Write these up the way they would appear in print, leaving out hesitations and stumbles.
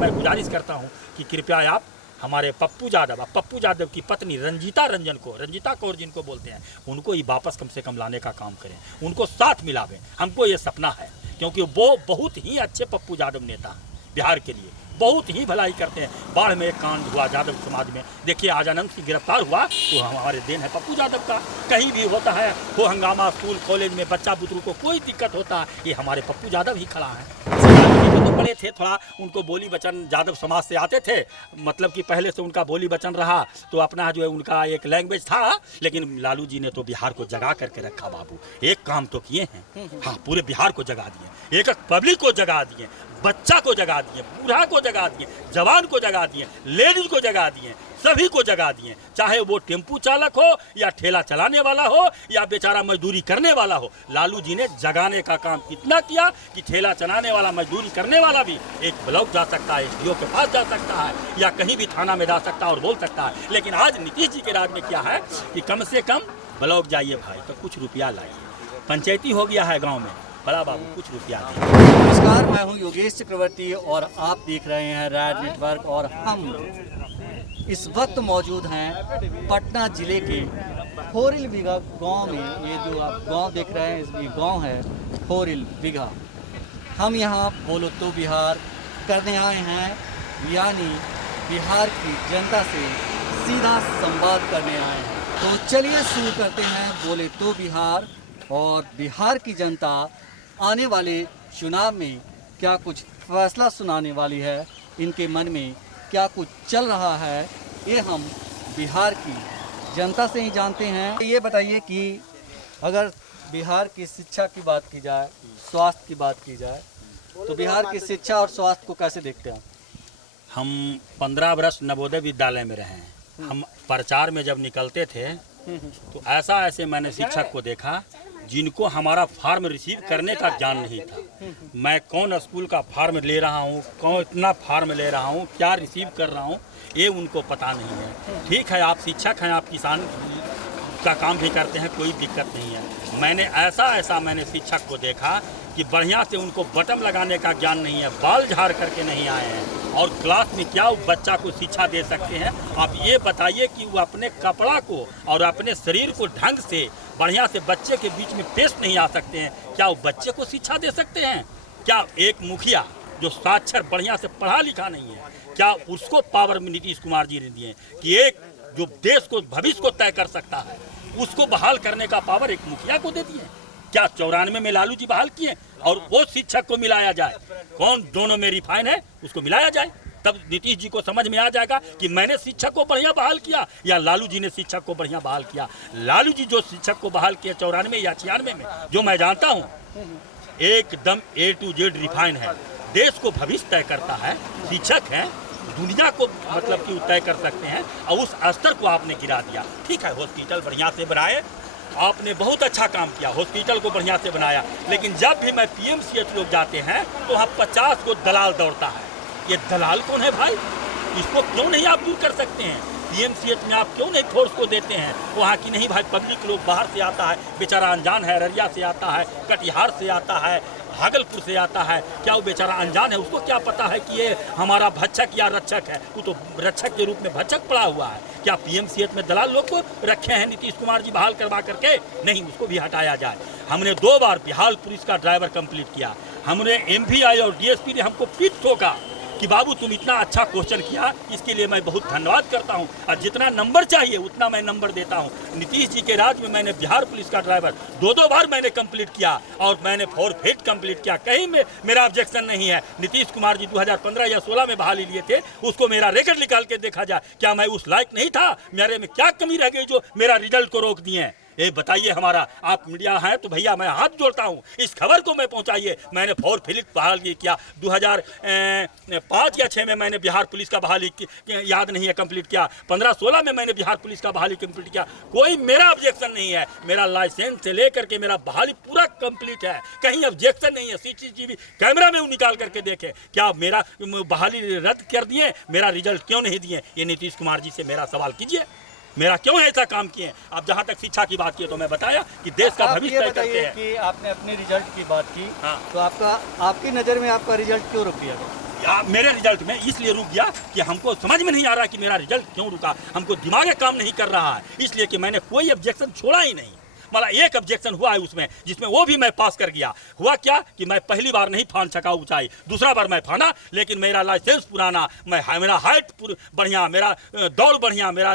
मैं गुजारिश करता हूँ कि कृपया आप हमारे पप्पू यादव की पत्नी रंजीता कौर जिनको बोलते हैं, उनको ये वापस कम से कम लाने का काम करें, उनको साथ मिलावें। हमको ये सपना है, क्योंकि वो बहुत ही अच्छे पप्पू यादव नेता हैं, बिहार के लिए बहुत ही भलाई करते हैं। बाढ़ में एक कांड हुआ यादव समाज में, देखिए आज आनंद सिंह गिरफ्तार हुआ तो हमारे देन है पप्पू यादव का। कहीं भी होता है वो हंगामा, स्कूल कॉलेज में बच्चा बुतरू को कोई दिक्कत होता है, ये हमारे पप्पू यादव ही खड़ा है। तो बड़े थे, थोड़ा उनको बोली वचन यादव समाज से आते थे, मतलब कि पहले से उनका बोली वचन रहा, तो अपना जो है उनका एक लैंग्वेज था। लेकिन लालू जी ने तो बिहार को जगा करके रखा बाबू, एक काम तो किए हैं, हाँ पूरे बिहार को जगा दिए, एक पब्लिक को जगा दिए, बच्चा को जगा दिए, बूढ़ा को जगा दिए, जवान को जगा दिए, लेडीज को जगा दिए, सभी को जगा दिए। चाहे वो टेम्पू चालक हो या ठेला चलाने वाला हो या बेचारा मजदूरी करने वाला हो, लालू जी ने जगाने का काम इतना किया कि ठेला चलाने वाला, मजदूरी करने वाला भी एक ब्लॉक जा सकता है, एसडीओ के पास जा सकता है, या कहीं भी थाना में जा सकता है और बोल सकता है। लेकिन आज नीतीश जी के राज में क्या है कि कम से कम ब्लॉक जाइए भाई तो कुछ रुपया लाइए, पंचायती हो गया है गाँव में, बड़ा बाबू कुछ रुपया दें। नमस्कार, मैं हूं योगेश चक्रवर्ती और आप देख रहे हैं राज नेटवर्क। और हम इस वक्त मौजूद हैं पटना जिले के फोरिल बीघा गांव में। ये जो आप गांव देख रहे हैं, ये गांव है फोरिल बीघा। हम यहां बोलो तो बिहार करने आए हैं, यानी बिहार की जनता से सीधा संवाद करने आए हैं। तो चलिए शुरू करते हैं बोले तो बिहार। और बिहार की जनता आने वाले चुनाव में क्या कुछ फैसला सुनाने वाली है, इनके मन में क्या कुछ चल रहा है, ये हम बिहार की जनता से ही जानते हैं। ये बताइए कि अगर बिहार की शिक्षा की बात की जाए, स्वास्थ्य की बात की जाए, तो बिहार की शिक्षा और स्वास्थ्य को कैसे देखते हैं? हम 15 वर्ष नवोदय विद्यालय में रहे हैं। हम प्रचार में जब निकलते थे तो ऐसे मैंने शिक्षक को देखा जिनको हमारा फार्म रिसीव करने का ज्ञान नहीं था। मैं कौन स्कूल का फार्म ले रहा हूँ, कौन इतना फार्म ले रहा हूँ, क्या रिसीव कर रहा हूँ, ये उनको पता नहीं है। ठीक है, आप शिक्षक हैं, आप किसान का काम भी करते हैं, कोई दिक्कत नहीं है। मैंने मैंने शिक्षक को देखा कि बढ़िया से उनको बटन लगाने का ज्ञान नहीं है, बाल झाड़ करके नहीं आए हैं, और क्लास में क्या बच्चा को शिक्षा दे सकते हैं। आप ये बताइए कि वो अपने कपड़ा को और अपने शरीर को ढंग से बढ़िया से बच्चे के बीच में पेश नहीं आ सकते हैं, क्या वो बच्चे को शिक्षा दे सकते हैं? क्या एक मुखिया जो साक्षर बढ़िया से पढ़ा लिखा नहीं है, क्या उसको पावर में नीतीश कुमार जी ने दिए कि एक जो देश को भविष्य को तय कर सकता है उसको बहाल करने का पावर एक मुखिया को दे दिए? क्या 94 में लालू जी बहाल किए और वो शिक्षक को मिलाया जाए? कौन दोनों में रिफाइन है उसको मिलाया जाए, तब नीतीश जी को समझ में आ जाएगा कि मैंने शिक्षक को बढ़िया बहाल किया या लालू जी ने शिक्षक को बढ़िया बहाल किया। लालू जी जो शिक्षक को बहाल किया 94 या 96 में, जो मैं जानता हूँ, एकदम A to Z रिफाइन है, देश को भविष्य तय करता है। शिक्षक है, दुनिया को मतलब कि तय कर सकते हैं, और उस स्तर को आपने गिरा दिया। ठीक है, हॉस्पिटल बढ़िया से बनाए, आपने बहुत अच्छा काम किया, हॉस्पिटल को बढ़िया से बनाया, लेकिन जब भी मैं PMCH लोग जाते हैं तो वहाँ 50 को दलाल दौड़ता है। ये दलाल कौन है भाई? इसको क्यों नहीं आप दूर कर सकते हैं? PMCH में आप क्यों नहीं फोर्स को देते हैं? वहाँ की नहीं भाई, पब्लिक लोग बाहर से आता है, बेचारा अनजान है, अररिया से आता है, कटिहार से आता है, भागलपुर से आता है, क्या वो बेचारा अनजान है? उसको क्या पता है कि ये हमारा भक्षक या रक्षक है? वो तो रक्षक के रूप में भक्षक पड़ा हुआ है। क्या PMCH में दलाल लोग को रखे हैं नीतीश कुमार जी बहाल करवा करके? नहीं, उसको भी हटाया जाए। हमने 2 बार बिहार पुलिस का ड्राइवर कंप्लीट किया, हमने MVI और DSP ने हमको पीठ ठोका कि बाबू तुम इतना अच्छा क्वेश्चन किया, इसके लिए मैं बहुत धन्यवाद करता हूं, और जितना नंबर चाहिए उतना मैं नंबर देता हूं। नीतीश जी के राज में मैंने बिहार पुलिस का ड्राइवर 2 बार मैंने कंप्लीट किया और मैंने फॉरफिट कंप्लीट किया, कहीं में मेरा ऑब्जेक्शन नहीं है। नीतीश कुमार जी 2015 या 16 में बहाली लिए थे, उसको मेरा रिकॉर्ड निकाल के देखा जाए, क्या मैं उस लायक नहीं था? मेरे में क्या कमी रह गई जो मेरा रिजल्ट को रोक दिए? ये बताइए हमारा। आप मीडिया हैं तो भैया मैं हाथ जोड़ता हूँ, इस खबर को मैं पहुँचाइए। मैंने फॉरफिट बहाली किया 2005 या 6 में मैंने बिहार पुलिस का बहाली याद नहीं है कंप्लीट किया, 15-16 में मैंने बिहार पुलिस का बहाली कंप्लीट किया। कोई मेरा ऑब्जेक्शन नहीं है, मेरा लाइसेंस से लेकर के मेरा बहाली पूरा कंप्लीट है, कहीं ऑब्जेक्शन नहीं है। CCTV कैमरा में वो निकाल करके देखे, क्या मेरा बहाली रद्द कर दिए? मेरा रिजल्ट क्यों नहीं दिए? ये नीतीश कुमार जी से मेरा सवाल कीजिए, मेरा क्यों ऐसा काम किए? आप जहाँ तक शिक्षा की बात की तो मैं बताया कि देश का भविष्य तय करते हैं। कि आपने अपने रिजल्ट की बात की, हाँ। तो आपकी नज़र में आपका रिजल्ट क्यों रुक गया? मेरे रिजल्ट में इसलिए रुक गया कि हमको समझ में नहीं आ रहा कि मेरा रिजल्ट क्यों रुका, हमको दिमाग काम नहीं कर रहा है, इसलिए कि मैंने कोई ऑब्जेक्शन छोड़ा ही नहीं। मतलब एक ऑब्जेक्शन हुआ है उसमें, जिसमें वो भी मैं पास कर गया। हुआ क्या कि मैं पहली बार नहीं फान सका ऊंचाई, दूसरा बार मैं फाना, लेकिन मेरा लाइसेंस पुराना, मेरा हाइट बढ़िया, मेरा दौड़ बढ़िया, मेरा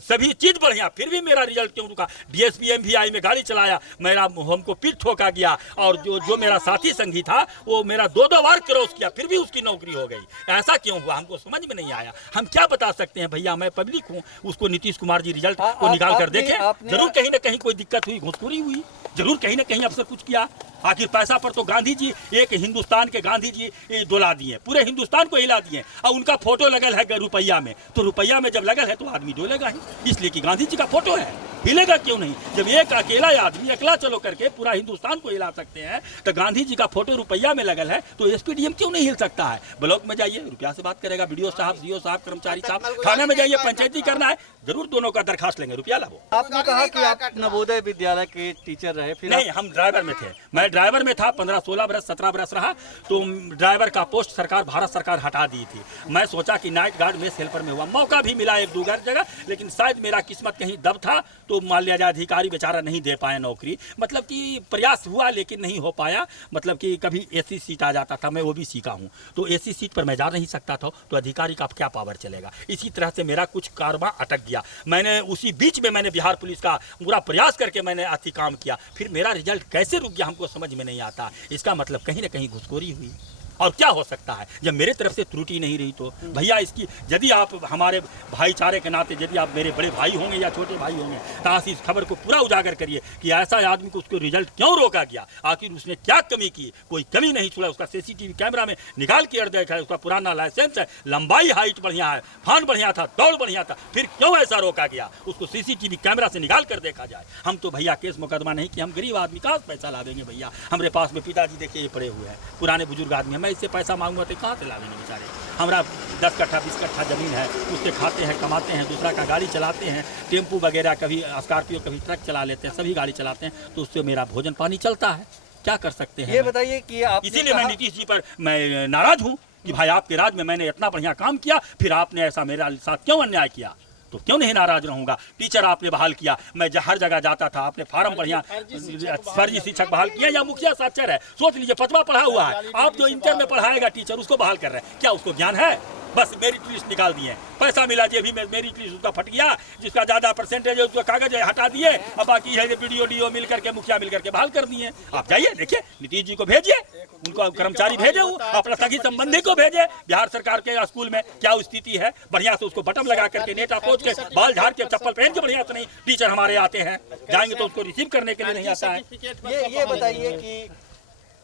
सभी चीज़ बढ़िया, फिर भी मेरा रिजल्ट क्यों रुका। डीएसपी MVI में गाड़ी चलाया, हमको पीठ ठोका गया, और जो मेरा साथी संगी था वो मेरा 2-2 बार क्रॉस किया, फिर भी उसकी नौकरी हो गई। ऐसा क्यों हुआ हमको समझ में नहीं आया। हम क्या बता सकते हैं भैया, मैं पब्लिक हूँ, उसको नीतीश कुमार जी रिजल्ट को निकाल कर देखें। जरूर कहीं ना कहीं कोई दिक्कत हुई, घुसखोरी हुई, जरूर कहीं ना कहीं अफसर कुछ किया। आखिर पैसा पर तो गांधी जी, एक हिंदुस्तान के गांधी जी डोला दिए, पूरे हिंदुस्तान को हिला दिए, और उनका फोटो लगल है रुपया में, तो रुपया में जब लगल है तो आदमी डोलेगा ही, इसलिए कि गांधी जी का फोटो है, हिलेगा क्यों नहीं। जब एक अकेला आदमी अकेला चलो करके पूरा हिंदुस्तान को हिला सकते हैं, तो गांधी जी का फोटो रुपया में लगल है तो SPDM क्यों नहीं हिल सकता है। ब्लॉक में जाइए, रुपया से बात करेगा, BDO साहब, CO साहब, कर्मचारी साहब, थाने में जाइए, पंचायती करना है, जरूर दोनों का दरखास्त लेंगे, रुपया लाओ। आपने कहा कि आप नवोदय विद्यालय के टीचर रहे, फिर नहीं, हम ड्राइवर में थे, मैं ड्राइवर में था, 15-16 बरस 17 बरस रहा, तो ड्राइवर का पोस्ट सरकार, भारत सरकार हटा दी थी। मैं सोचा कि नाइट गार्ड में, हेल्पर में हुआ, मौका भी मिला 1-2 जगह, लेकिन शायद मेरा किस्मत कहीं दब था, तो मान लिया जाए अधिकारी बेचारा नहीं दे पाए नौकरी, मतलब कि प्रयास हुआ लेकिन नहीं हो पाया। मतलब कि कभी AC सीट आ जाता था, मैं वो भी सीखा हूँ, तो AC सीट पर मैं जा नहीं सकता था, तो अधिकारी का क्या पावर चलेगा। इसी तरह से मेरा कुछ कारवां अटक गया। मैंने उसी बीच में मैंने बिहार पुलिस का पूरा प्रयास करके मैंने अति काम किया, फिर मेरा रिजल्ट कैसे रुक गया हमको समझ में नहीं आता। इसका मतलब कहीं ना कहीं घुसखोरी हुई, और क्या हो सकता है जब मेरे तरफ से त्रुटि नहीं रही। तो भैया इसकी, यदि आप हमारे भाईचारे के नाते, यदि आप मेरे बड़े भाई होंगे या छोटे भाई होंगे, तो आप इस खबर को पूरा उजागर करिए कि ऐसा आदमी को उसको रिजल्ट क्यों रोका गया, आखिर उसने क्या कमी की। कोई कमी नहीं छोड़ा, उसका CCTV कैमरा में निकाल के देखा है, उसका पुराना लाइसेंस है, लंबाई हाइट बढ़िया है, फान बढ़िया था, दौड़ बढ़िया था, फिर क्यों ऐसा रोका गया, उसको CCTV कैमरा से निकाल कर देखा जाए। हम तो भैया केस मुकदमा नहीं कि हम गरीब आदमी कहाँ से पैसा लावेंगे भैया। हमारे पास में पिताजी देखिए ये पड़े हुए हैं, पुराने बुजुर्ग आदमी, मैं इससे पैसा मांगूंगा तो कहाँ से लावेंगे बेचारे। हमारा 10 कट्ठा 20 कट्ठा जमीन है, उससे खाते हैं, कमाते हैं, दूसरा का गाड़ी चलाते हैं, टेम्पू वगैरह, कभी स्कॉर्पियो, कभी ट्रक चला लेते हैं, सभी गाड़ी चलाते हैं, तो उससे मेरा भोजन पानी चलता है। क्या कर सकते हैं। ये बताइए कि आप, इसीलिए मैं नीतीश जी पर मैं नाराज हूँ कि भाई आपके राज में मैंने इतना बढ़िया काम किया, फिर आपने ऐसा मेरा साथ क्यों अन्याय किया। तो क्यों नहीं नाराज रहूंगा। टीचर आपने बहाल किया, मैं हर जगह जाता था, आपने फार्म बढ़िया, फर्जी शिक्षक बहाल किया, या मुखिया साक्षर है, सोच लीजिए 5वां पढ़ा हुआ है, आप जो इंटर में पढ़ाएगा टीचर उसको बहाल कर रहे हैं, क्या उसको ज्ञान है। बस मेरिट लिस्ट निकाल दिए, पैसा मिला जी, अभी मेरिट लिस्ट उसका फट गया, जिसका ज़्यादा परसेंटेज है उसका कागज हटा दिए, अब बाकी है BDO DO मिल करके, मुखिया मिल करके बहाल कर दिए। आप जाइए देखिए, नीतीश जी को भेजिए, उनको कर्मचारी भेजे, अपना सगी संबंधी को भेजे, बिहार सरकार के स्कूल में क्या स्थिति है, बढ़िया से उसको बटन लगा करके, नेटा पोच के, बाल झाड़ के, चप्पल पहन के, बढ़िया से नहीं टीचर हमारे आते हैं, जाएंगे तो उसको रिसीव करने के लिए नहीं आता है। ये बताइए कि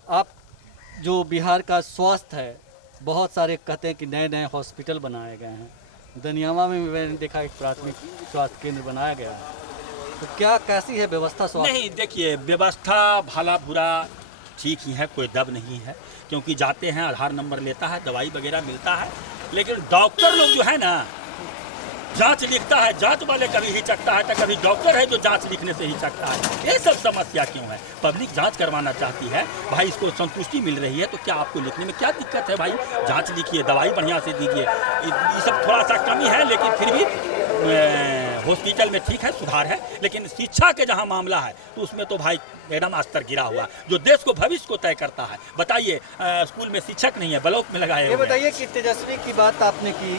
आप जो बिहार का स्वास्थ्य है, बहुत सारे कहते हैं कि नए नए हॉस्पिटल बनाए गए हैं, दनियावा में मैंने देखा एक प्राथमिक स्वास्थ्य केंद्र बनाया गया है, तो क्या कैसी है व्यवस्था स्वास्थ्य? नहीं, देखिए व्यवस्था भला बुरा ठीक ही है, कोई दब नहीं है, क्योंकि जाते हैं, आधार नंबर लेता है, दवाई वगैरह मिलता है, लेकिन डॉक्टर लोग जो है ना, जांच लिखता है, जांच वाले कभी हिचकता है, तो कभी डॉक्टर है जो जांच लिखने से हिचकता है। ये सब समस्या क्यों है। पब्लिक जांच करवाना चाहती है, भाई इसको संतुष्टि मिल रही है, तो क्या आपको लिखने में क्या दिक्कत है भाई, जांच लिखिए, दवाई बढ़िया से दीजिए। ये सब थोड़ा सा कमी है, लेकिन फिर भी हॉस्पिटल में ठीक है, सुधार है। लेकिन शिक्षा के जहाँ मामला है तो उसमें तो भाई एकदम स्तर गिरा हुआ, जो देश को भविष्य को तय करता है। बताइए, स्कूल में शिक्षक नहीं है, ब्लॉक में लगाए। ये बताइए कि तेजस्वी की बात आपने की,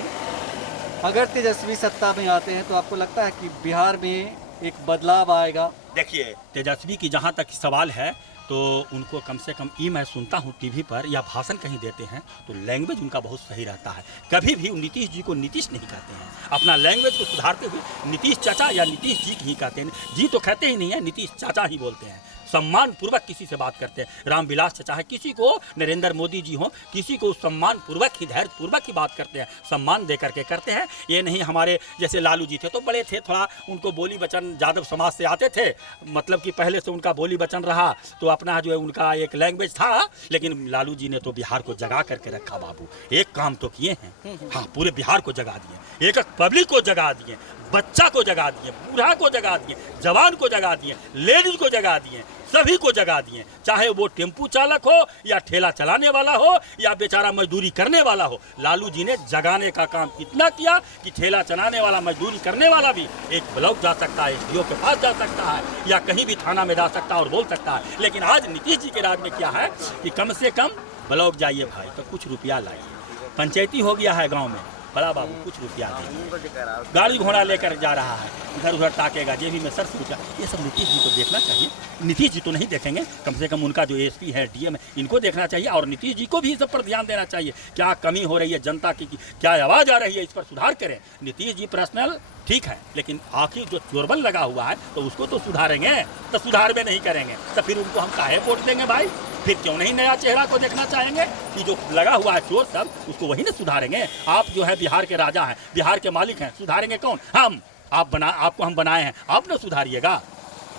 अगर तेजस्वी सत्ता में आते हैं तो आपको लगता है कि बिहार में एक बदलाव आएगा? देखिए, तेजस्वी की जहाँ तक सवाल है तो उनको कम से कम मैं सुनता हूँ टीवी पर या भाषण कहीं देते हैं तो लैंग्वेज उनका बहुत सही रहता है। कभी भी नीतीश जी को नीतीश नहीं कहते हैं, अपना लैंग्वेज को सुधारते हुए नीतीश चाचा या नीतीश जी ही कहते हैं। जी तो कहते ही नहीं है, नीतीश चाचा ही बोलते हैं। सम्मान पूर्वक किसी से बात करते हैं। रामविलास चाचा है, किसी को नरेंद्र मोदी जी हो, किसी को सम्मान पूर्वक ही, धैर्य पूर्वक ही बात करते हैं, सम्मान दे करके करते हैं। ये नहीं हमारे जैसे लालू जी थे तो बड़े थे, थोड़ा उनको बोली वचन यादव समाज से आते थे, मतलब कि पहले से उनका बोली वचन रहा तो अपना जो है उनका एक लैंग्वेज था। लेकिन लालू जी ने तो बिहार को जगा करके रखा बाबू, एक काम तो किए हैं, हाँ पूरे बिहार को जगा दिए, एक पब्लिक को जगा दिए। बच्चा को जगा दिए, बूढ़ा को जगा दिए, जवान को जगा दिए, लेडीज को जगा दिए, सभी को जगा दिए। चाहे वो टेम्पू चालक हो या ठेला चलाने वाला हो या बेचारा मजदूरी करने वाला हो, लालू जी ने जगाने का काम इतना किया कि ठेला चलाने वाला, मजदूरी करने वाला भी एक ब्लॉक जा सकता है, एसडीओ के पास जा सकता है या कहीं भी थाना में जा सकता है और बोल सकता है। लेकिन आज नीतीश जी के राज में क्या है कि कम से कम ब्लॉक जाइए भाई तो कुछ रुपया लाइए, पंचायती हो गया है गाँव में, बड़ा बाबू कुछ रुपया देंगे, गाड़ी घोड़ा लेकर जा रहा है, इधर उधर ताकेगा, जेबी में 100 रुपया। ये सब नीतीश जी को देखना चाहिए। नीतीश जी तो नहीं देखेंगे, कम से कम उनका जो एसपी है, डीएम है, इनको देखना चाहिए और नीतीश जी को भी इस सब पर ध्यान देना चाहिए। क्या कमी हो रही है जनता की, क्या आवाज़ आ रही है, इस पर सुधार करें। नीतीश जी पर्सनल ठीक है, लेकिन आखिर जो चोरबल लगा हुआ है तो उसको तो सुधारेंगे, तो सुधार में नहीं करेंगे तो फिर उनको हम काहे वोट देंगे भाई? फिर क्यों नहीं नया चेहरा को देखना चाहेंगे कि जो लगा हुआ है चोर सब, उसको वही ना सुधारेंगे। आप जो है बिहार के राजा हैं, बिहार के मालिक हैं, सुधारेंगे कौन? हम। आपको हम बनाए हैं, आप ना सुधारिएगा।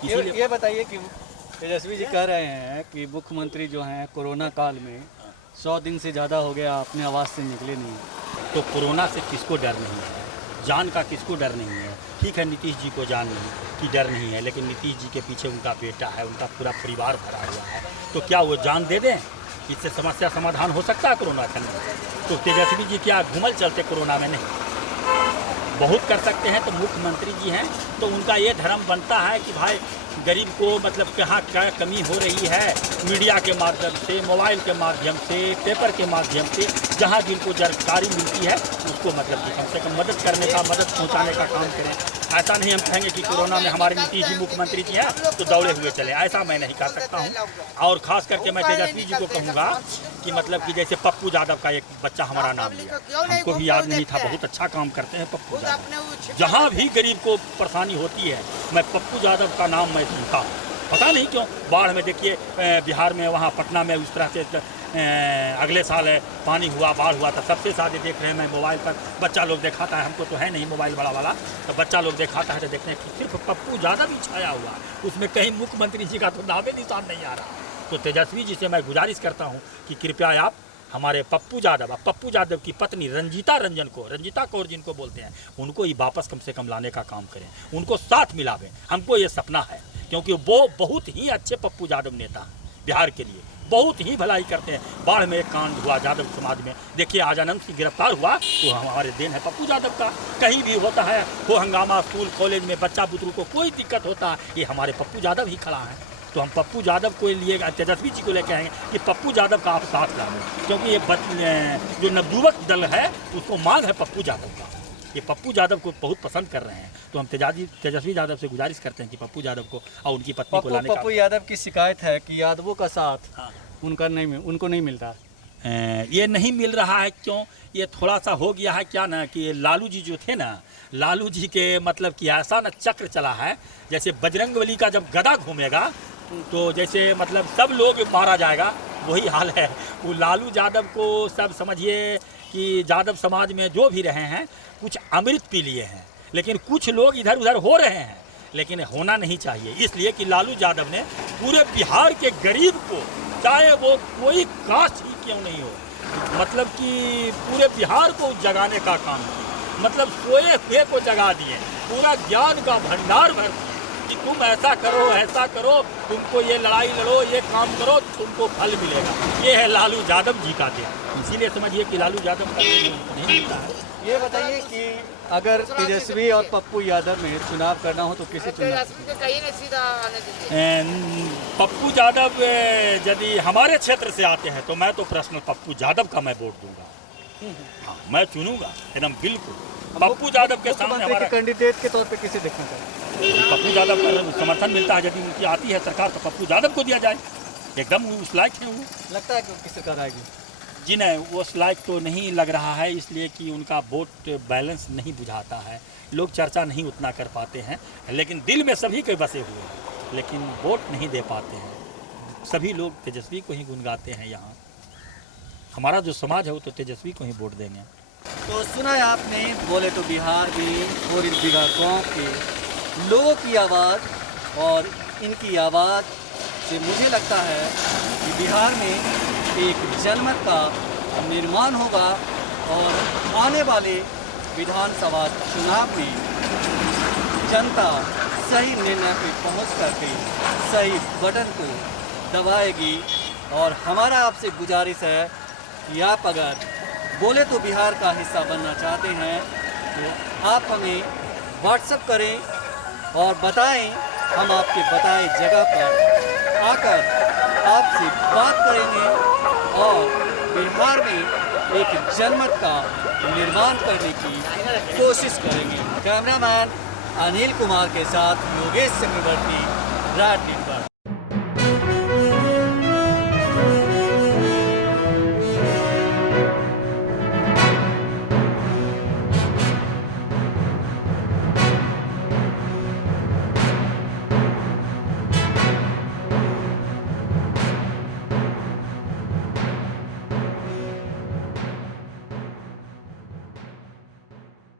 ये बताइए कि तेजस्वी जी कह रहे हैं कि मुख्यमंत्री जो हैं कोरोना काल में 100 दिन से ज़्यादा हो गया अपने आवास से निकले नहीं। तो कोरोना से किसको डर नहीं है? जान का किसको डर नहीं है? ठीक है, नीतीश जी को जान नहीं की डर नहीं है, लेकिन नीतीश जी के पीछे उनका बेटा है, उनका पूरा परिवार भरा हुआ है, तो क्या वो जान दे दें? इससे समस्या समाधान हो सकता है कोरोना के अंदर? तो तेजस्वी जी क्या घूमल चलते कोरोना में? नहीं, बहुत कर सकते हैं। तो मुख्यमंत्री जी हैं तो उनका ये धर्म बनता है कि भाई गरीब को मतलब कहाँ क्या कमी हो रही है, मीडिया के माध्यम से, मोबाइल के माध्यम से, पेपर के माध्यम से, जहाँ जिनको जानकारी मिलती है उसको मतलब कि कम से कम मदद करने का, मदद पहुँचाने का काम करें। ऐसा नहीं हम कहेंगे कि कोरोना में हमारे नीतीश जी मुख्यमंत्री जी हैं तो दौड़े हुए चले, ऐसा मैं नहीं कह सकता हूँ। और ख़ास करके मैं तेजस्वी जी को कहूँगा कि मतलब कि जैसे पप्पू यादव का एक बच्चा हमारा नाम लिया, हमको भी याद नहीं था, बहुत अच्छा काम करते हैं पप्पू यादव। जहाँ भी गरीब को परेशानी होती है, मैं पप्पू यादव का नाम मैं सुनता हूँ, पता नहीं क्यों। बाढ़ में देखिए बिहार में, वहाँ पटना में उस तरह से अगले साल पानी हुआ, बाढ़ हुआ था, सबसे ज़्यादा देख रहे हैं। मैं मोबाइल पर बच्चा लोग दिखाता है, हमको तो है नहीं मोबाइल बड़ा वाला, तो बच्चा लोग दिखाता है तो देखते हैं कि सिर्फ पप्पू यादव ही छाया हुआ है, उसमें कहीं मुख्यमंत्री जी का तो नामे निशान नहीं आ रहा। तो तेजस्वी जी से मैं गुजारिश करता हूँ कि कृपया आप हमारे पप्पू यादव की पत्नी रंजीता कौर जिनको बोलते हैं, उनको ही वापस कम से कम लाने का काम करें, उनको साथ मिलावें। हमको ये सपना है, क्योंकि वो बहुत ही अच्छे पप्पू यादव नेता हैं, बिहार के लिए बहुत ही भलाई करते हैं। बाढ़ में एक कांड हुआ यादव समाज में, देखिए आजानंद की गिरफ्तार हुआ तो हमारे देन है पप्पू यादव का। कहीं भी होता है वो हंगामा, स्कूल कॉलेज में बच्चा बुतरू को कोई दिक्कत होता है, ये हमारे पप्पू यादव ही खड़ा है। तो हम पप्पू यादव को लिए, तेजस्वी जी को लेकर आएंगे कि पप्पू यादव का आप साथ लाएं, क्योंकि ये जो नवयुवक दल है उसको मांग है पप्पू यादव का, ये पप्पू यादव को बहुत पसंद कर रहे हैं। तो हम तेजस्वी यादव से गुजारिश करते हैं कि पप्पू यादव को और उनकी पत्नी को लाने का। पप्पू यादव की शिकायत है कि यादवों का साथ उनको नहीं मिलता। ये नहीं मिल रहा है क्यों? ये थोड़ा सा हो गया है क्या ना कि लालू जी जो थे ना, लालू जी के मतलब कि ऐसा ना चक्र चला है, जैसे बजरंगबली का जब गदा घूमेगा तो जैसे मतलब सब लोग मारा जाएगा, वही हाल है। वो लालू यादव को सब समझिए कि यादव समाज में जो भी रहे हैं कुछ अमृत पी लिए हैं, लेकिन कुछ लोग इधर उधर हो रहे हैं, लेकिन होना नहीं चाहिए। इसलिए कि लालू यादव ने पूरे बिहार के गरीब को, चाहे वो कोई कास्ट ही क्यों नहीं हो, मतलब कि पूरे बिहार को जगाने का काम किया। मतलब सोए हुए को जगा दिए, पूरा ज्ञान का भंडार भर दिए कि तुम ऐसा करो, तुमको ये लड़ाई लड़ो, ये काम करो, तुमको फल मिलेगा। ये है लालू यादव जी का देन। इसीलिए समझिए कि लालू यादव का नहीं मिलता है। ये बताइए कि अगर तेजस्वी और पप्पू यादव में चुनाव करना हो तो किसे चुनना? पप्पू यादव यदि हमारे क्षेत्र से आते हैं तो मैं तो पर्सनल पप्पू यादव का मैं वोट दूंगा। हाँ, मैं चुनूंगा एकदम बिल्कुल। पप्पू यादव के सामने हमारा कैंडिडेट के तौर पे किसे देखना चाहिए? पप्पू यादव का समर्थन मिलता है, यदि उनकी आती है सरकार तो पप्पू यादव को दिया जाए, एकदम उस लायक है वो। लगता है कि किस सरकार आएगी? जी नहीं, वो उस लायक तो नहीं लग रहा है, इसलिए कि उनका वोट बैलेंस नहीं बुझाता है, लोग चर्चा नहीं उतना कर पाते हैं, लेकिन दिल में सभी के बसे हुए हैं, लेकिन वोट नहीं दे पाते हैं। सभी लोग तेजस्वी को ही गुनगाते हैं। यहाँ हमारा जो समाज है वो तो तेजस्वी को ही वोट देंगे। तो सुना है आपने, बोले तो बिहार में होरिल बिघा गाँव के लोगों की आवाज़, और इनकी आवाज़ से मुझे लगता है कि बिहार में एक जनमत का निर्माण होगा और आने वाले विधानसभा चुनाव में जनता सही निर्णय पे पहुंच करके सही बटन को दबाएगी। और हमारा आपसे गुजारिश है कि आप अगर बोले तो बिहार का हिस्सा बनना चाहते हैं तो आप हमें व्हाट्सएप करें और बताएं, हम आपके बताए जगह पर आकर आपसे बात करेंगे और बिहार में एक जनमत का निर्माण करने की कोशिश करेंगे। कैमरामैन अनिल कुमार के साथ योगेश चक्रवर्ती, राज नेटवर्क।